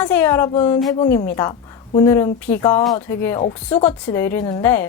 안녕하세요 여러분, 해봉입니다. 오늘은 비가 되게 억수같이 내리는데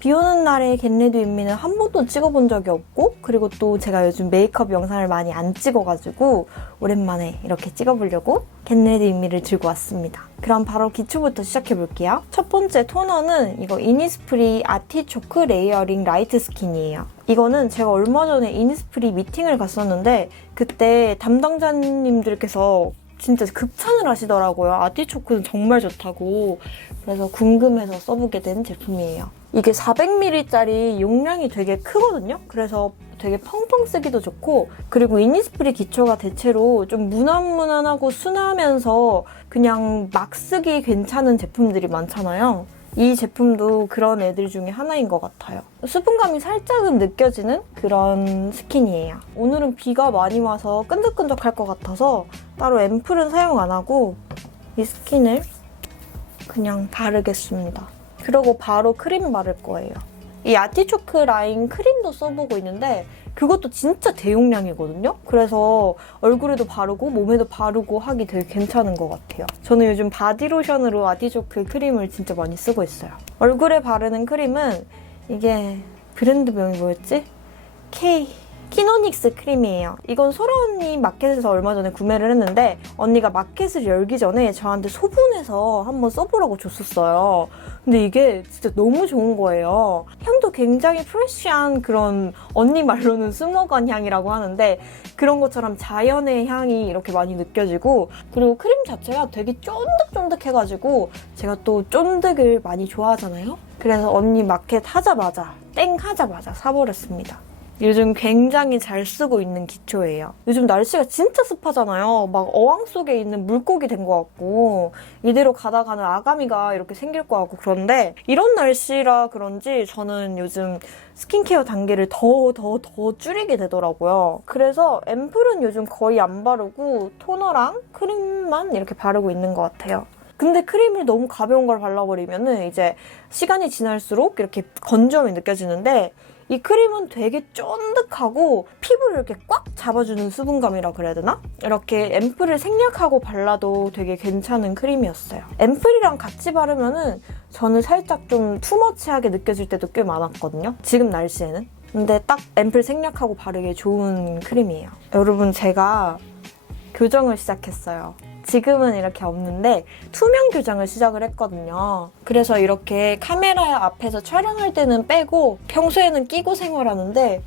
비 오는 날에 겟레디 윗미는 한 번도 찍어본 적이 없고, 그리고 또 제가 요즘 메이크업 영상을 많이 안 찍어가지고 오랜만에 이렇게 찍어보려고 겟레디 윗미를 들고 왔습니다. 그럼 바로 기초부터 시작해볼게요. 첫 번째 토너는 이거 이니스프리 아티초크 레이어링 라이트 스킨이에요. 이거는 제가 얼마 전에 이니스프리 미팅을 갔었는데 그때 담당자님들께서 진짜 극찬을 하시더라고요. 아티초크는 정말 좋다고. 그래서 궁금해서 써보게 된 제품이에요. 이게 400ml짜리 용량이 되게 크거든요. 그래서 되게 펑펑 쓰기도 좋고, 그리고 이니스프리 기초가 대체로 좀 무난무난하고 순하면서 그냥 막 쓰기 괜찮은 제품들이 많잖아요. 이 제품도 그런 애들 중에 하나인 것 같아요. 수분감이 살짝은 느껴지는 그런 스킨이에요. 오늘은 비가 많이 와서 끈적끈적할 것 같아서 따로 앰플은 사용 안 하고 이 스킨을 그냥 바르겠습니다. 그리고 바로 크림 바를 거예요. 이 아티초크 라인 크림도 써보고 있는데 그것도 진짜 대용량이거든요? 그래서 얼굴에도 바르고 몸에도 바르고 하기 되게 괜찮은 것 같아요. 저는 요즘 바디로션으로 아티초크 크림을 진짜 많이 쓰고 있어요. 얼굴에 바르는 크림은 이게 브랜드명이 뭐였지? 키노닉스 크림이에요. 이건 소라 언니 마켓에서 얼마 전에 구매를 했는데 언니가 마켓을 열기 전에 저한테 소분해서 한번 써보라고 줬었어요. 근데 이게 진짜 너무 좋은 거예요. 향도 굉장히 프레쉬한 그런, 언니 말로는 스모건 향이라고 하는데 그런 것처럼 자연의 향이 이렇게 많이 느껴지고, 그리고 크림 자체가 되게 쫀득쫀득해가지고 제가 또 쫀득을 많이 좋아하잖아요. 그래서 언니 마켓 하자마자 땡 하자마자 사버렸습니다. 요즘 굉장히 잘 쓰고 있는 기초예요. 요즘 날씨가 진짜 습하잖아요. 막 어항 속에 있는 물고기 된 것 같고 이대로 가다가는 아가미가 이렇게 생길 것 같고, 그런데 이런 날씨라 그런지 저는 요즘 스킨케어 단계를 더 줄이게 되더라고요. 그래서 앰플은 요즘 거의 안 바르고 토너랑 크림만 이렇게 바르고 있는 것 같아요. 근데 크림을 너무 가벼운 걸 발라버리면은 이제 시간이 지날수록 이렇게 건조함이 느껴지는데 이 크림은 되게 쫀득하고 피부를 이렇게 꽉 잡아주는 수분감이라 그래야 되나? 이렇게 앰플을 생략하고 발라도 되게 괜찮은 크림이었어요. 앰플이랑 같이 바르면은 저는 살짝 좀 투머치하게 느껴질 때도 꽤 많았거든요. 지금 날씨에는. 근데 딱 앰플 생략하고 바르기 좋은 크림이에요. 여러분, 제가 교정을 시작했어요. 지금은 이렇게 없는데 투명 교정을 시작을 했거든요. 그래서 이렇게 카메라 앞에서 촬영할 때는 빼고 평소에는 끼고 생활하는데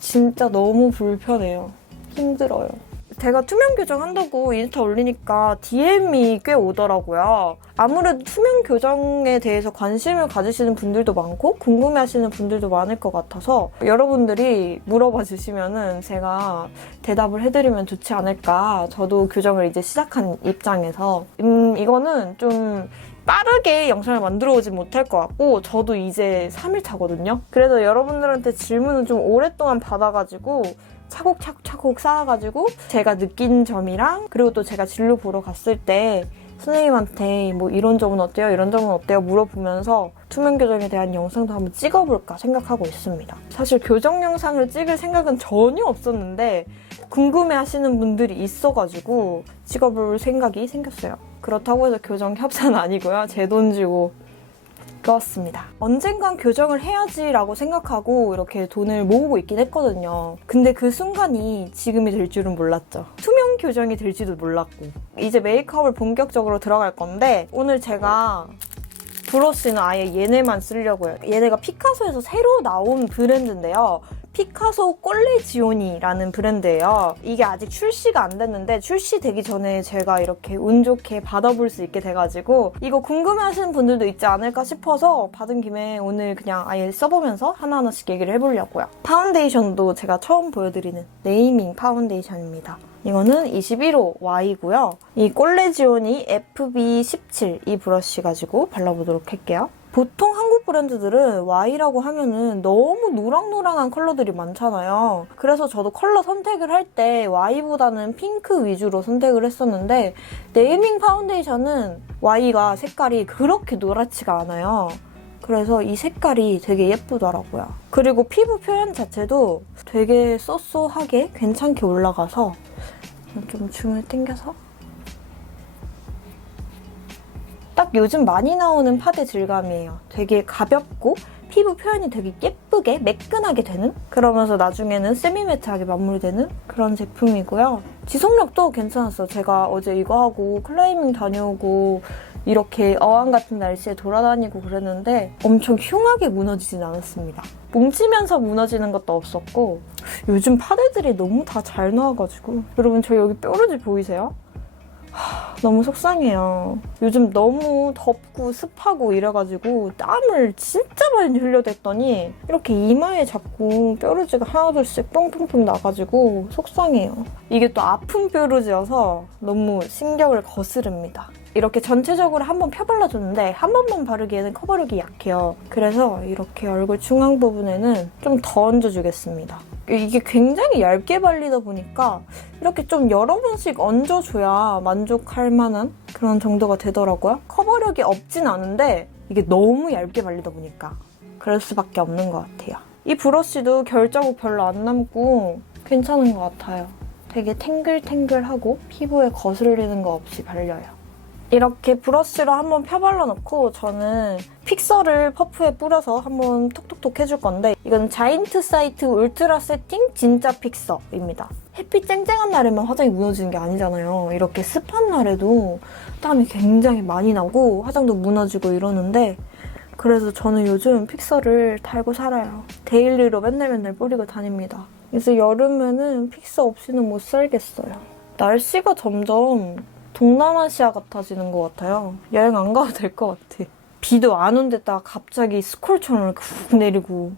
진짜 너무 불편해요. 힘들어요. 제가 투명 교정 한다고 인스타 올리니까 DM이 꽤 오더라고요. 아무래도 투명 교정에 대해서 관심을 가지시는 분들도 많고 궁금해하시는 분들도 많을 것 같아서 여러분들이 물어봐 주시면은 제가 대답을 해드리면 좋지 않을까. 저도 교정을 이제 시작한 입장에서 이거는 좀 빠르게 영상을 만들어 오지 못할 것 같고, 저도 이제 3일 차거든요. 그래서 여러분들한테 질문을 좀 오랫동안 받아가지고 차곡차곡 쌓아가지고 제가 느낀 점이랑, 그리고 또 제가 진료 보러 갔을 때 선생님한테 뭐 이런 점은 어때요? 이런 점은 어때요? 물어보면서 투명 교정에 대한 영상도 한번 찍어볼까 생각하고 있습니다. 사실 교정 영상을 찍을 생각은 전혀 없었는데 궁금해하시는 분들이 있어가지고 찍어볼 생각이 생겼어요. 그렇다고 해서 교정 협찬 아니고요. 제 돈 주고 그렇습니다. 언젠간 교정을 해야지라고 생각하고 이렇게 돈을 모으고 있긴 했거든요. 근데 그 순간이 지금이 될 줄은 몰랐죠. 투명 교정이 될지도 몰랐고. 이제 메이크업을 본격적으로 들어갈 건데 오늘 제가 브러쉬는 아예 얘네만 쓰려고요. 얘네가 피카소에서 새로 나온 브랜드인데요. 피카소 꼴레지오니라는 브랜드예요. 이게 아직 출시가 안 됐는데 출시되기 전에 제가 이렇게 운 좋게 받아볼 수 있게 돼가지고 이거 궁금해하시는 분들도 있지 않을까 싶어서 받은 김에 오늘 그냥 아예 써보면서 하나하나씩 얘기를 해보려고요. 파운데이션도 제가 처음 보여드리는 네이밍 파운데이션입니다. 이거는 21호 Y고요. 이 꼴레지오니 FB17 이 브러쉬 가지고 발라보도록 할게요. 보통 한국 브랜드들은 Y라고 하면은 너무 노랑노랑한 컬러들이 많잖아요. 그래서 저도 컬러 선택을 할 때 Y보다는 핑크 위주로 선택을 했었는데 네이밍 파운데이션은 Y가 색깔이 그렇게 노랗지가 않아요. 그래서 이 색깔이 되게 예쁘더라고요. 그리고 피부 표현 자체도 되게 쏘쏘하게 괜찮게 올라가서 좀 줌을 당겨서 딱 요즘 많이 나오는 파데 질감이에요. 되게 가볍고 피부 표현이 되게 예쁘게 매끈하게 되는, 그러면서 나중에는 세미매트하게 마무리되는 그런 제품이고요. 지속력도 괜찮았어요. 제가 어제 이거 하고 클라이밍 다녀오고 이렇게 어항 같은 날씨에 돌아다니고 그랬는데 엄청 흉하게 무너지진 않았습니다. 뭉치면서 무너지는 것도 없었고, 요즘 파데들이 너무 다 잘 나와가지고. 여러분, 저 여기 뾰루지 보이세요? 너무 속상해요. 요즘 너무 덥고 습하고 이래가지고 땀을 진짜 많이 흘려댔더니 이렇게 이마에 자꾸 뾰루지가 하나둘씩 뿅뿅뿅 나가지고 속상해요. 이게 또 아픈 뾰루지여서 너무 신경을 거스릅니다. 이렇게 전체적으로 한번 펴발라줬는데 한 번만 바르기에는 커버력이 약해요. 그래서 이렇게 얼굴 중앙 부분에는 좀 더 얹어주겠습니다. 이게 굉장히 얇게 발리다 보니까 이렇게 좀 여러 번씩 얹어줘야 만족할 만한 그런 정도가 되더라고요. 커버력이 없진 않은데 이게 너무 얇게 발리다 보니까 그럴 수밖에 없는 것 같아요. 이 브러쉬도 결 자국 별로 안 남고 괜찮은 것 같아요. 되게 탱글탱글하고 피부에 거슬리는 거 없이 발려요. 이렇게 브러쉬로 한번 펴발라놓고 저는 픽서를 퍼프에 뿌려서 한번 톡톡톡 해줄 건데, 이건 자이언트 사이트 울트라 세팅 진짜 픽서입니다. 햇빛 쨍쨍한 날에만 화장이 무너지는 게 아니잖아요. 이렇게 습한 날에도 땀이 굉장히 많이 나고 화장도 무너지고 이러는데, 그래서 저는 요즘 픽서를 달고 살아요. 데일리로 맨날 뿌리고 다닙니다. 그래서 여름에는 픽서 없이는 못 살겠어요. 날씨가 점점 동남아시아 같아지는 것 같아요. 여행 안 가도 될 것 같아. 비도 안 온 데다가 갑자기 스콜처럼 이렇게 훅 내리고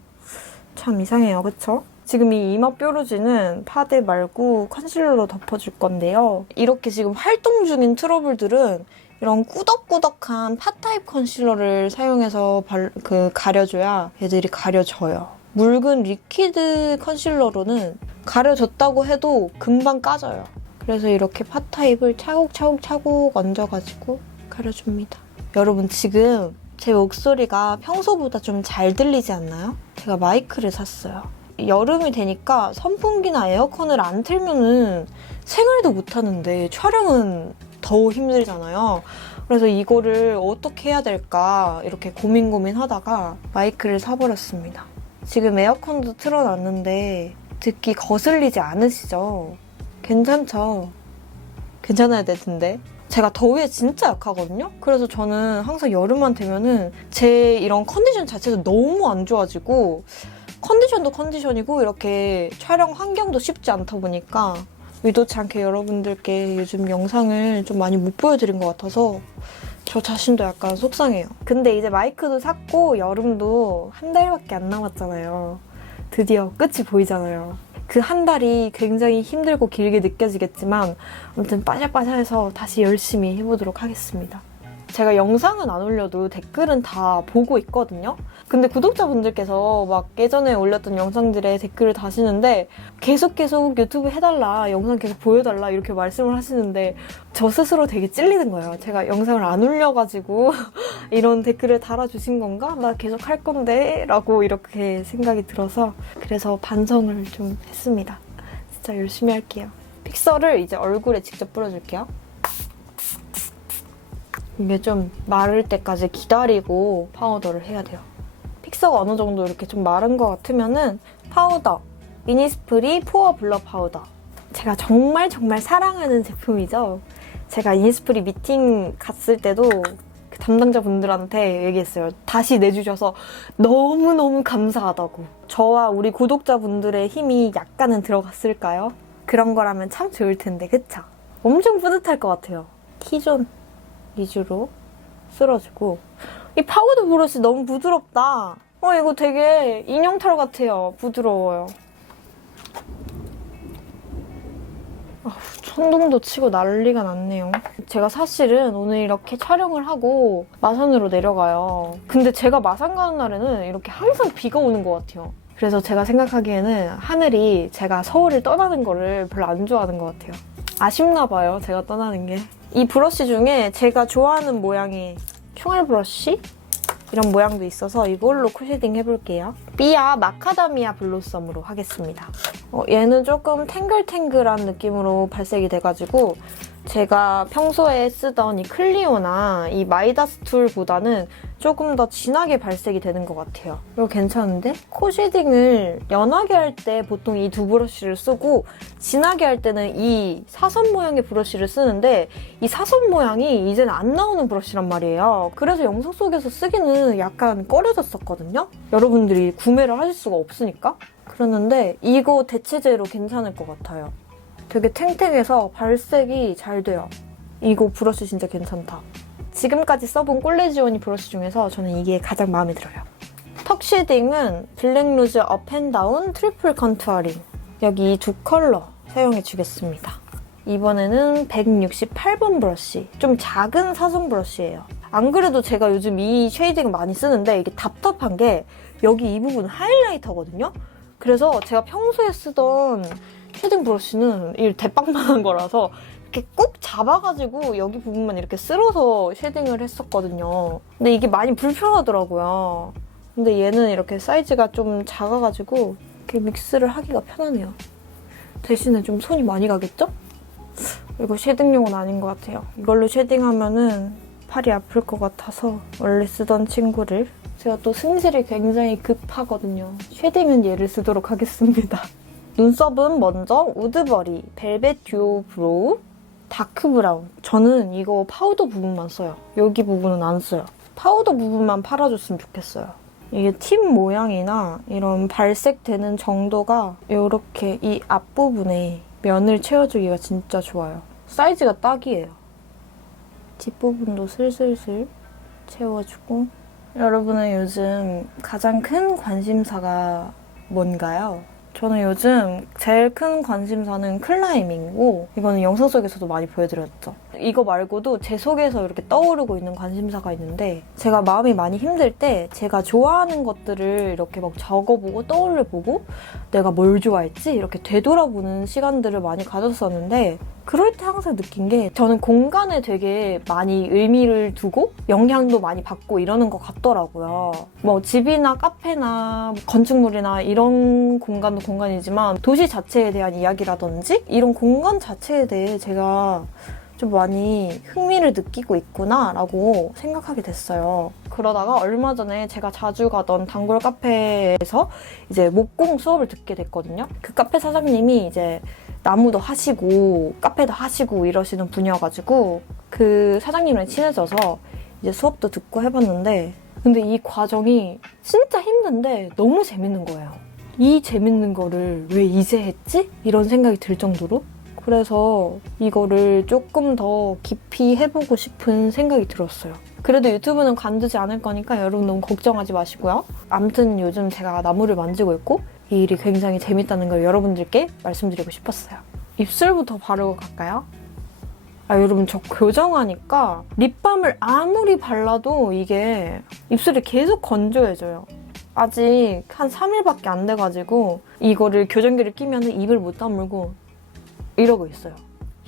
참 이상해요, 그쵸? 지금 이 이마 뾰루지는 파데 말고 컨실러로 덮어줄 건데요. 이렇게 지금 활동 중인 트러블들은 이런 꾸덕꾸덕한 파 타입 컨실러를 사용해서 가려줘야 얘들이 가려져요. 묽은 리퀴드 컨실러로는 가려졌다고 해도 금방 까져요. 그래서 이렇게 파 타입을 차곡차곡 얹어가지고 가려줍니다. 여러분, 지금 제 목소리가 평소보다 좀 잘 들리지 않나요? 제가 마이크를 샀어요. 여름이 되니까 선풍기나 에어컨을 안 틀면은 생활도 못하는데 촬영은 더 힘들잖아요. 그래서 이거를 어떻게 해야 될까 이렇게 고민하다가 마이크를 사버렸습니다. 지금 에어컨도 틀어놨는데 듣기 거슬리지 않으시죠? 괜찮죠? 괜찮아야 될 텐데. 제가 더위에 진짜 약하거든요? 그래서 저는 항상 여름만 되면은 제 이런 컨디션 자체도 너무 안 좋아지고, 컨디션도 컨디션이고 이렇게 촬영 환경도 쉽지 않다 보니까 의도치 않게 여러분들께 요즘 영상을 좀 많이 못 보여드린 것 같아서 저 자신도 약간 속상해요. 근데 이제 마이크도 샀고 여름도 한 달밖에 안 남았잖아요. 드디어 끝이 보이잖아요. 그 한 달이 굉장히 힘들고 길게 느껴지겠지만 아무튼 빠샤빠샤해서 다시 열심히 해보도록 하겠습니다. 제가 영상은 안 올려도 댓글은 다 보고 있거든요. 근데 구독자분들께서 막 예전에 올렸던 영상들에 댓글을 다시는데 계속 유튜브 해달라, 영상 계속 보여달라 이렇게 말씀을 하시는데 저 스스로 되게 찔리는 거예요. 제가 영상을 안 올려가지고 이런 댓글을 달아주신 건가? 나 계속 할 건데? 라고 이렇게 생각이 들어서 그래서 반성을 좀 했습니다. 진짜 열심히 할게요. 픽서를 이제 얼굴에 직접 뿌려줄게요. 이게 좀 마를 때까지 기다리고 파우더를 해야 돼요. 픽서가 어느 정도 이렇게 좀 마른 것 같으면은 파우더, 이니스프리 포어 블러 파우더. 제가 정말 사랑하는 제품이죠. 제가 이니스프리 미팅 갔을 때도 그 담당자분들한테 얘기했어요. 다시 내주셔서 너무너무 감사하다고. 저와 우리 구독자분들의 힘이 약간은 들어갔을까요? 그런 거라면 참 좋을 텐데, 그쵸? 엄청 뿌듯할 것 같아요. T존 위주로 쓸어주고. 이 파우더 브러쉬 너무 부드럽다. 이거 되게 인형털 같아요. 부드러워요. 천둥도 치고 난리가 났네요. 제가 사실은 오늘 이렇게 촬영을 하고 마산으로 내려가요. 근데 제가 마산 가는 날에는 이렇게 항상 비가 오는 것 같아요. 그래서 제가 생각하기에는 하늘이 제가 서울을 떠나는 거를 별로 안 좋아하는 것 같아요. 아쉽나 봐요, 제가 떠나는 게. 이 브러쉬 중에 제가 좋아하는 모양의 총알 브러쉬? 이런 모양도 있어서 이걸로 코 쉐딩 해볼게요. 삐아 마카다미아 블로썸으로 하겠습니다. 얘는 조금 탱글탱글한 느낌으로 발색이 돼가지고 제가 평소에 쓰던 이 클리오나 이 마이다스 툴보다는 조금 더 진하게 발색이 되는 것 같아요. 이거 괜찮은데? 코 쉐딩을 연하게 할 때 보통 이 두 브러쉬를 쓰고 진하게 할 때는 이 사선 모양의 브러쉬를 쓰는데 이 사선 모양이 이제는 안 나오는 브러쉬란 말이에요. 그래서 영상 속에서 쓰기는 약간 꺼려졌었거든요? 여러분들이 구매를 하실 수가 없으니까. 그랬는데 이거 대체제로 괜찮을 것 같아요. 되게 탱탱해서 발색이 잘 돼요. 이거 브러쉬 진짜 괜찮다. 지금까지 써본 꼴레지오니 브러쉬 중에서 저는 이게 가장 마음에 들어요. 턱 쉐딩은 블랙루즈 업앤다운 트리플 컨투어링. 여기 이 두 컬러 사용해주겠습니다. 이번에는 168번 브러쉬. 좀 작은 사선 브러쉬예요. 안 그래도 제가 요즘 이 쉐이딩을 많이 쓰는데 이게 답답한 게 여기 이 부분 하이라이터거든요? 그래서 제가 평소에 쓰던 쉐딩 브러쉬는 이 대빵만한 거라서 이렇게 꾹 잡아가지고 여기 부분만 이렇게 쓸어서 쉐딩을 했었거든요. 근데 이게 많이 불편하더라고요. 근데 얘는 이렇게 사이즈가 좀 작아가지고 이렇게 믹스를 하기가 편하네요. 대신에 좀 손이 많이 가겠죠? 이거 쉐딩용은 아닌 것 같아요. 이걸로 쉐딩하면은 팔이 아플 것 같아서 원래 쓰던 친구를 제가 또 승질이 굉장히 급하거든요. 쉐딩은 얘를 쓰도록 하겠습니다. 눈썹은 먼저 우드버리 벨벳 듀오 브로우 다크 브라운. 저는 이거 파우더 부분만 써요. 여기 부분은 안 써요. 파우더 부분만 팔아줬으면 좋겠어요. 이게 팁 모양이나 이런 발색되는 정도가 이렇게 이 앞부분에 면을 채워주기가 진짜 좋아요. 사이즈가 딱이에요. 뒷부분도 슬슬슬 채워주고. 여러분은 요즘 가장 큰 관심사가 뭔가요? 저는 요즘 제일 큰 관심사는 클라이밍이고 이거는 영상 속에서도 많이 보여드렸죠. 이거 말고도 제 속에서 이렇게 떠오르고 있는 관심사가 있는데 제가 마음이 많이 힘들 때 제가 좋아하는 것들을 이렇게 막 적어보고 떠올려보고 내가 뭘 좋아했지? 이렇게 되돌아보는 시간들을 많이 가졌었는데 그럴 때 항상 느낀 게 저는 공간에 되게 많이 의미를 두고 영향도 많이 받고 이러는 것 같더라고요. 뭐 집이나 카페나 건축물이나 이런 공간도 공간이지만 도시 자체에 대한 이야기라든지 이런 공간 자체에 대해 제가 좀 많이 흥미를 느끼고 있구나라고 생각하게 됐어요. 그러다가 얼마 전에 제가 자주 가던 단골 카페에서 이제 목공 수업을 듣게 됐거든요. 그 카페 사장님이 이제 나무도 하시고 카페도 하시고 이러시는 분이어가지고 그 사장님이랑 친해져서 이제 수업도 듣고 해봤는데 근데 이 과정이 진짜 힘든데 너무 재밌는 거예요. 이 재밌는 거를 왜 이제 했지? 이런 생각이 들 정도로 그래서 이거를 조금 더 깊이 해보고 싶은 생각이 들었어요. 그래도 유튜브는 관두지 않을 거니까 여러분 너무 걱정하지 마시고요. 아무튼 요즘 제가 나무를 만지고 있고 이 일이 굉장히 재밌다는 걸 여러분들께 말씀드리고 싶었어요. 입술부터 바르고 갈까요? 여러분 저 교정하니까 립밤을 아무리 발라도 이게 입술이 계속 건조해져요. 아직 한 3일밖에 안 돼가지고 이거를 교정기를 끼면 입을 못 다물고 이러고 있어요.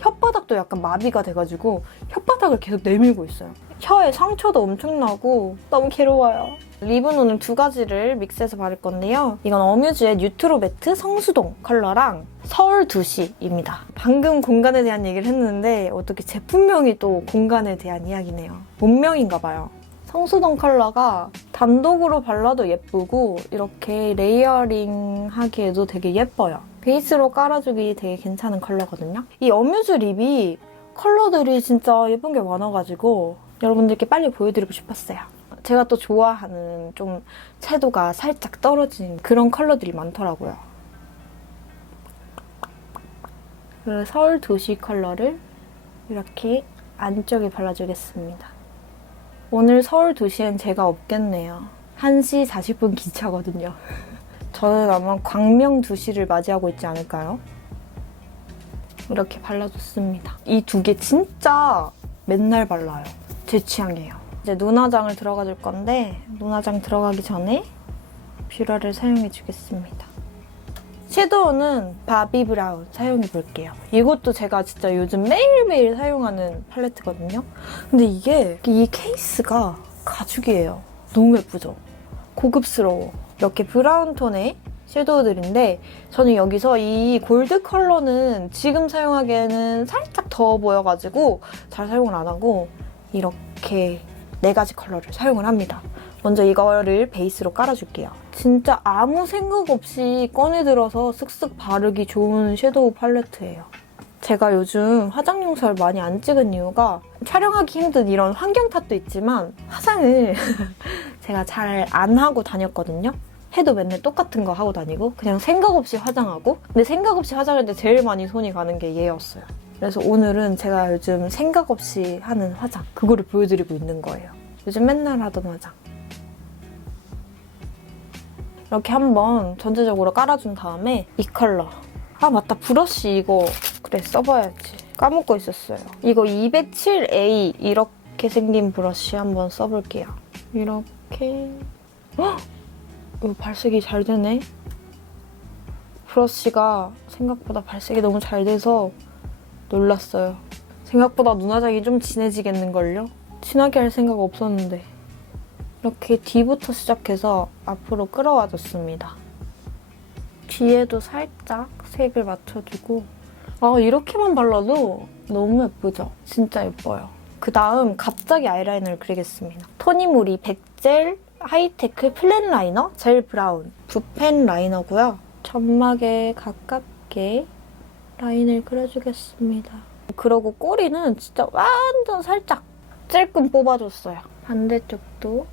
혓바닥도 약간 마비가 돼가지고 혓바닥을 계속 내밀고 있어요. 혀에 상처도 엄청 나고 너무 괴로워요. 립은 오늘 두 가지를 믹스해서 바를 건데요. 이건 어뮤즈의 뉴트로 매트 성수동 컬러랑 서울 두시입니다. 방금 공간에 대한 얘기를 했는데 어떻게 제품명이 또 공간에 대한 이야기네요. 본명인가 봐요. 성수동 컬러가 단독으로 발라도 예쁘고 이렇게 레이어링 하기에도 되게 예뻐요. 베이스로 깔아주기 되게 괜찮은 컬러거든요. 이 어뮤즈 립이 컬러들이 진짜 예쁜 게 많아가지고 여러분들께 빨리 보여드리고 싶었어요. 제가 또 좋아하는 좀 채도가 살짝 떨어진 그런 컬러들이 많더라고요. 그래서 서울 도시 컬러를 이렇게 안쪽에 발라주겠습니다. 오늘 서울 도시엔 제가 없겠네요. 1시 40분 기차거든요. 저는 아마 광명 2시를 맞이하고 있지 않을까요? 이렇게 발라줬습니다. 이 두 개 진짜 맨날 발라요. 제 취향이에요. 이제 눈화장을 들어가 줄 건데 눈화장 들어가기 전에 뷰러를 사용해 주겠습니다. 섀도우는 바비 브라운 사용해 볼게요. 이것도 제가 진짜 요즘 매일매일 사용하는 팔레트거든요. 근데 이게 이 케이스가 가죽이에요. 너무 예쁘죠? 고급스러워. 이렇게 브라운 톤의 섀도우들인데 저는 여기서 이 골드 컬러는 지금 사용하기에는 살짝 더워 보여가지고 잘 사용을 안 하고 이렇게 4가지 컬러를 사용을 합니다. 먼저 이거를 베이스로 깔아줄게요. 진짜 아무 생각 없이 꺼내 들어서 쓱쓱 바르기 좋은 섀도우 팔레트예요. 제가 요즘 화장 영상을 많이 안 찍은 이유가 촬영하기 힘든 이런 환경 탓도 있지만 화장을 제가 잘 안 하고 다녔거든요. 해도 맨날 똑같은 거 하고 다니고 그냥 생각 없이 화장하고 근데 생각 없이 화장할 때 제일 많이 손이 가는 게 얘였어요. 그래서 오늘은 제가 요즘 생각 없이 하는 화장 그거를 보여드리고 있는 거예요. 요즘 맨날 하던 화장. 이렇게 한번 전체적으로 깔아준 다음에 이 컬러. 아 맞다, 브러쉬 이거 그래 써봐야지. 까먹고 있었어요. 이거 207A 이렇게 생긴 브러쉬 한번 써볼게요. 이렇게. 헉! 이거 발색이 잘 되네. 브러쉬가 생각보다 발색이 너무 잘 돼서 놀랐어요. 생각보다 눈화장이 좀 진해지겠는걸요? 진하게 할 생각 없었는데. 이렇게 뒤부터 시작해서 앞으로 끌어와줬습니다. 뒤에도 살짝 색을 맞춰주고 아 이렇게만 발라도 너무 예쁘죠? 진짜 예뻐요. 그 다음 갑자기 아이라이너를 그리겠습니다. 토니모리 백젤 하이테크 플랫 라이너 젤 브라운 붓펜 라이너고요. 점막에 가깝게 라인을 그려주겠습니다. 그리고 꼬리는 진짜 완전 살짝 찔끔 뽑아줬어요. 반대쪽도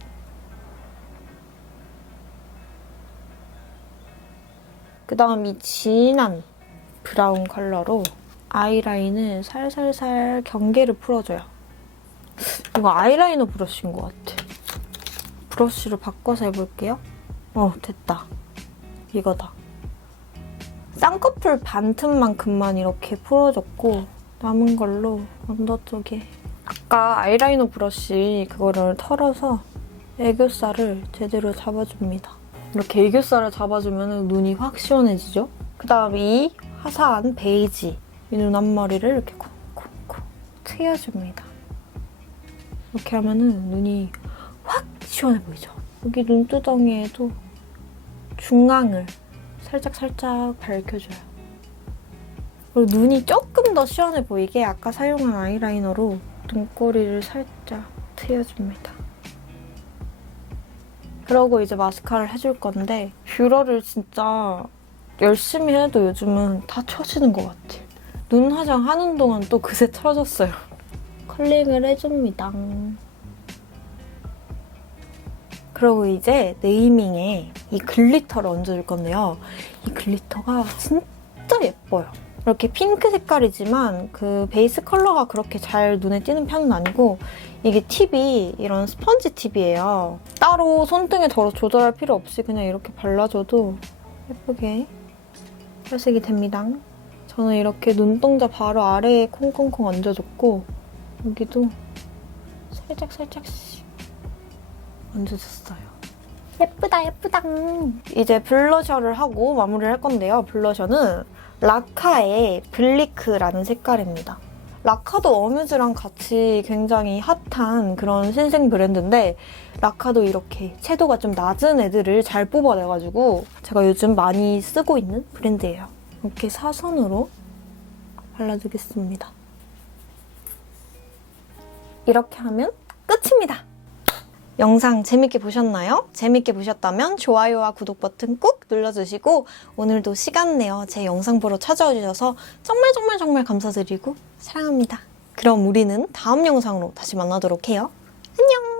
그 다음 이 진한 브라운 컬러로 아이라인을 살살살 경계를 풀어줘요. 이거 아이라이너 브러쉬인 것 같아. 브러쉬를 바꿔서 해볼게요. 됐다. 이거다. 쌍꺼풀 반틈만큼만 이렇게 풀어줬고 남은 걸로 언더 쪽에 아까 아이라이너 브러쉬 그거를 털어서 애교살을 제대로 잡아줍니다. 이렇게 애교살을 잡아주면 눈이 확 시원해지죠? 그 다음 이 화사한 베이지 이 눈 앞머리를 이렇게 콕콕콕 트여줍니다. 이렇게 하면은 눈이 확 시원해 보이죠? 여기 눈두덩이에도 중앙을 살짝살짝 밝혀줘요. 그리고 눈이 조금 더 시원해 보이게 아까 사용한 아이라이너로 눈꼬리를 살짝 트여줍니다. 그러고 이제 마스카라를 해줄 건데 뷰러를 진짜 열심히 해도 요즘은 다 처지는 것 같아. 눈 화장 하는 동안 또 그새 처졌어요. 컬링을 해줍니다. 그리고 이제 네이밍에 이 글리터를 얹어줄 건데요. 이 글리터가 진짜 예뻐요. 이렇게 핑크 색깔이지만 그 베이스 컬러가 그렇게 잘 눈에 띄는 편은 아니고 이게 팁이 이런 스펀지 팁이에요. 따로 손등에 덜어 조절할 필요 없이 그냥 이렇게 발라줘도 예쁘게 발색이 됩니다. 저는 이렇게 눈동자 바로 아래에 콩콩콩 얹어줬고 여기도 살짝살짝씩 얹어줬어요. 예쁘다 예쁘다. 이제 블러셔를 하고 마무리를 할 건데요. 블러셔는 라카의 블리크라는 색깔입니다. 라카도 어뮤즈랑 같이 굉장히 핫한 그런 신생 브랜드인데 라카도 이렇게 채도가 좀 낮은 애들을 잘 뽑아내가지고 제가 요즘 많이 쓰고 있는 브랜드예요. 이렇게 사선으로 발라주겠습니다. 이렇게 하면 끝입니다. 영상 재밌게 보셨나요? 재밌게 보셨다면 좋아요와 구독 버튼 꾹 눌러주시고 오늘도 시간 내어 제 영상 보러 찾아와 주셔서 정말 감사드리고 사랑합니다. 그럼 우리는 다음 영상으로 다시 만나도록 해요. 안녕!